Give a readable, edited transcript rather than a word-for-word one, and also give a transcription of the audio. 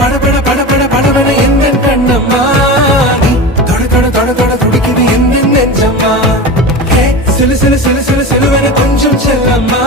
படபட படபட படபட எந்த கண்ணம்மா நீ தொட தொட தொட தொட துடிக்குது எந்த நெஞ்சம்மா சிலு சிலு சிலு சிலு சிலுவன கொஞ்சம் செல்லம்மா